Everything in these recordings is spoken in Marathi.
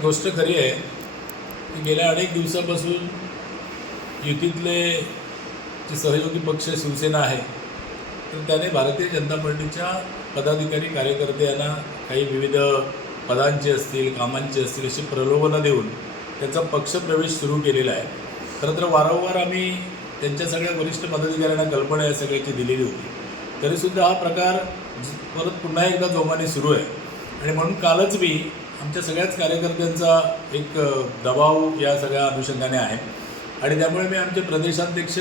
गोष्ट खरी आहे की गेल्या अनेक दिवसापासून युतीतले जे सहयोगी पक्ष शिवसेना आहे तर त्याने भारतीय जनता पार्टीच्या पदाधिकारी कार्यकर्ते यांना काही विविध पदांची असतील कामांची असतील अशी प्रलोभनं देऊन त्यांचा पक्षप्रवेश सुरू केलेला आहे. खरं तर वारंवार आम्ही त्यांच्या सगळ्या वरिष्ठ पदाधिकाऱ्यांना कल्पना या सगळ्याची दिलेली होती. तरीसुद्धा हा प्रकार परत पुन्हा एकदा जोमाने सुरू आहे. आणि म्हणून कालच मी आमच्या सगळ्याच कार्यकर्त्यांचा एक दबाव या सगळ्या अनुषंगाने आहे. आणि त्यामुळे मी आमचे प्रदेशाध्यक्ष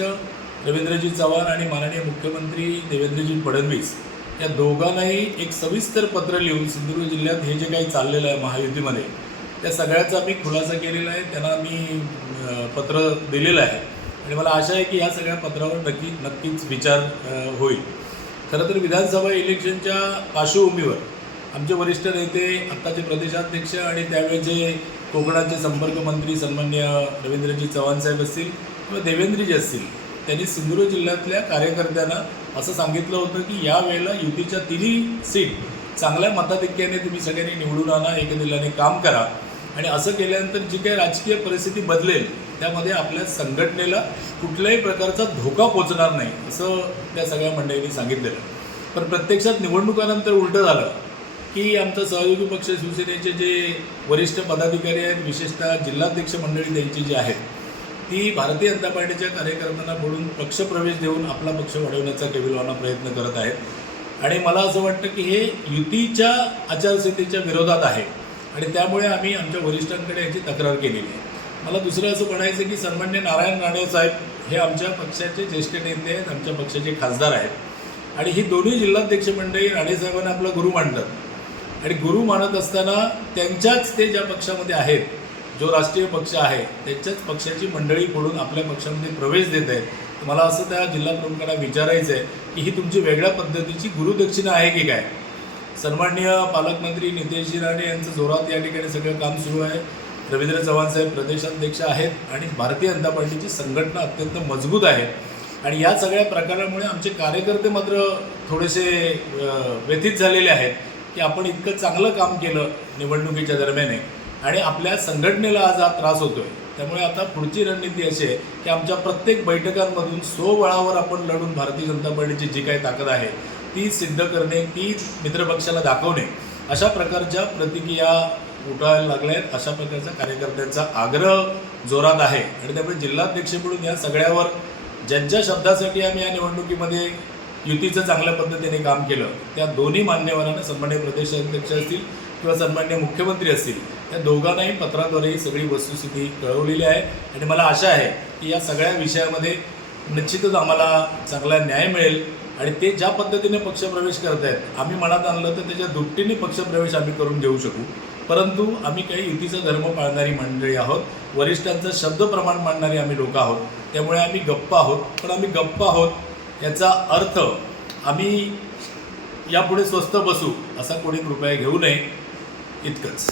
रवींद्रजी चव्हाण आणि माननीय मुख्यमंत्री देवेंद्रजी फडणवीस या दोघांनाही एक सविस्तर पत्र लिहून सिंधुदुर्ग जिल्ह्यात हे जे काही चाललेलं आहे महायुतीमध्ये त्या सगळ्याचा मी खुलासा केलेला आहे. त्यांना मी पत्र दिलेलं आहे. आणि मला आशा आहे की ह्या सगळ्या पत्रावर नक्की नक्कीच विचार होईल. खरं तर विधानसभा इलेक्शनच्या पार्श्वभूमीवर आमचे वरिष्ठ नेते आत्ताचे प्रदेशाध्यक्ष आणि त्यावेळेचे कोकणाचे संपर्क मंत्री सन्मान्य रवींद्रजी चव्हाण साहेब असतील किंवा देवेंद्रजी असतील त्यांनी सिंधुदुर्ग जिल्ह्यातल्या कार्यकर्त्यांना असं सांगितलं होतं की या वेळेला युतीच्या तिन्ही सीट चांगल्या मताधिक्याने तुम्ही सगळ्यांनी निवडून आणा एकदिलाने काम करा. आणि असं केल्यानंतर जी काही राजकीय परिस्थिती बदलेल त्यामध्ये आपल्या संघटनेला कुठल्याही प्रकारचा धोका पोचणार नाही असं त्या सगळ्या मंडळींनी सांगितलेलं. पण प्रत्यक्षात निवडणुकानंतर उलटं झालं. की आमचं सहयोगी पक्ष शिवसेनेचे जे वरिष्ठ पदाधिकारी आहेत विशेषतः जिल्हाध्यक्ष मंडळी त्यांची जी आहेत ती भारतीय जनता पार्टीच्या कार्यकर्त्यांना बोलून पक्षप्रवेश देऊन आपला पक्ष वाढवण्याचा केविलवाना प्रयत्न करत आहेत. आणि मला असं वाटतं की हे युतीच्या आचारसंहितेच्या विरोधात आहे आणि त्यामुळे आम्ही आमच्या वरिष्ठांकडे याची तक्रार केलेली आहे. मला दुसरं असं म्हणायचं की सन्मान्य नारायण राणे साहेब हे आमच्या पक्षाचे ज्येष्ठ नेते आहेत आमच्या पक्षाचे खासदार आहेत. आणि ही दोन्ही जिल्हाध्यक्ष मंडळी राणे साहेबांना आपला गुरु मांडलं आणि गुरु मानत असताना त्यांच्याच ते ज्या पक्षामध्ये आहेत जो राष्ट्रीय पक्ष आहे त्यांच्याच पक्षाची मंडळी पडून आपल्या पक्षामध्ये प्रवेश देत आहेत. मला असं त्या जिल्हा प्रमुखांना विचारायचं आहे की ही तुमची वेगळ्या पद्धतीची गुरुदक्षिणा आहे की काय? सन्माननीय पालकमंत्री नितेशजी राणे यांचं जोरात या ठिकाणी सगळं काम सुरू आहे. रवींद्र चव्हाण साहेब प्रदेशाध्यक्ष आहेत आणि भारतीय जनता पार्टीची संघटना अत्यंत मजबूत आहे. आणि या सगळ्या प्रकारामुळे आमचे कार्यकर्ते मात्र थोडेसे व्यथित झालेले आहेत. की आपण इतकं चांगलं काम केलं निवडणुकीच्या दरम्याने आणि आपल्या संघटनेला आज हा त्रास होतोय. त्यामुळे आता पुढची रणनीती अशी आहे की आमच्या प्रत्येक बैठकांमधून स्वबळावर आपण लढून भारतीय जनता पार्टीची जी काही ताकद आहे ती सिद्ध करणे ती मित्रपक्षाला दाखवणे अशा प्रकारच्या प्रतिक्रिया उठायला लागल्या आहेत अशा प्रकारचा कार्यकर्त्यांचा आग्रह जोरात आहे. आणि त्यामुळे जिल्हाध्यक्ष म्हणून या सगळ्यावर ज्यांच्या शब्दासाठी आम्ही या निवडणुकीमध्ये युतीचं चांगल्या पद्धतीने काम केलं त्या दोन्ही मान्यवरांना सन्मान्य प्रदेशाध्यक्ष असतील किंवा सन्मान्य मुख्यमंत्री असतील त्या दोघांनाही पत्राद्वारे ही सगळी वस्तुस्थिती कळवलेली आहे. आणि मला आशा आहे की या सगळ्या विषयामध्ये निश्चितच आम्हाला चांगला न्याय मिळेल. आणि ते ज्या पद्धतीने पक्षप्रवेश करत आहेत आम्ही मनात आणलं तर त्याच्या दुपटीने पक्षप्रवेश आम्ही करून घेऊ शकू. परंतु आम्ही काही युतीचा धर्म पाळणारी मंडळी आहोत वरिष्ठांचं शब्द प्रमाण मांडणारी आम्ही लोक आहोत. त्यामुळे आम्ही गप्प आहोत. पण आम्ही गप्प आहोत याचा अर्थ आम्ही यापुढे स्वस्त बसू असा कोणी कृपया घेऊ नये इतकंच.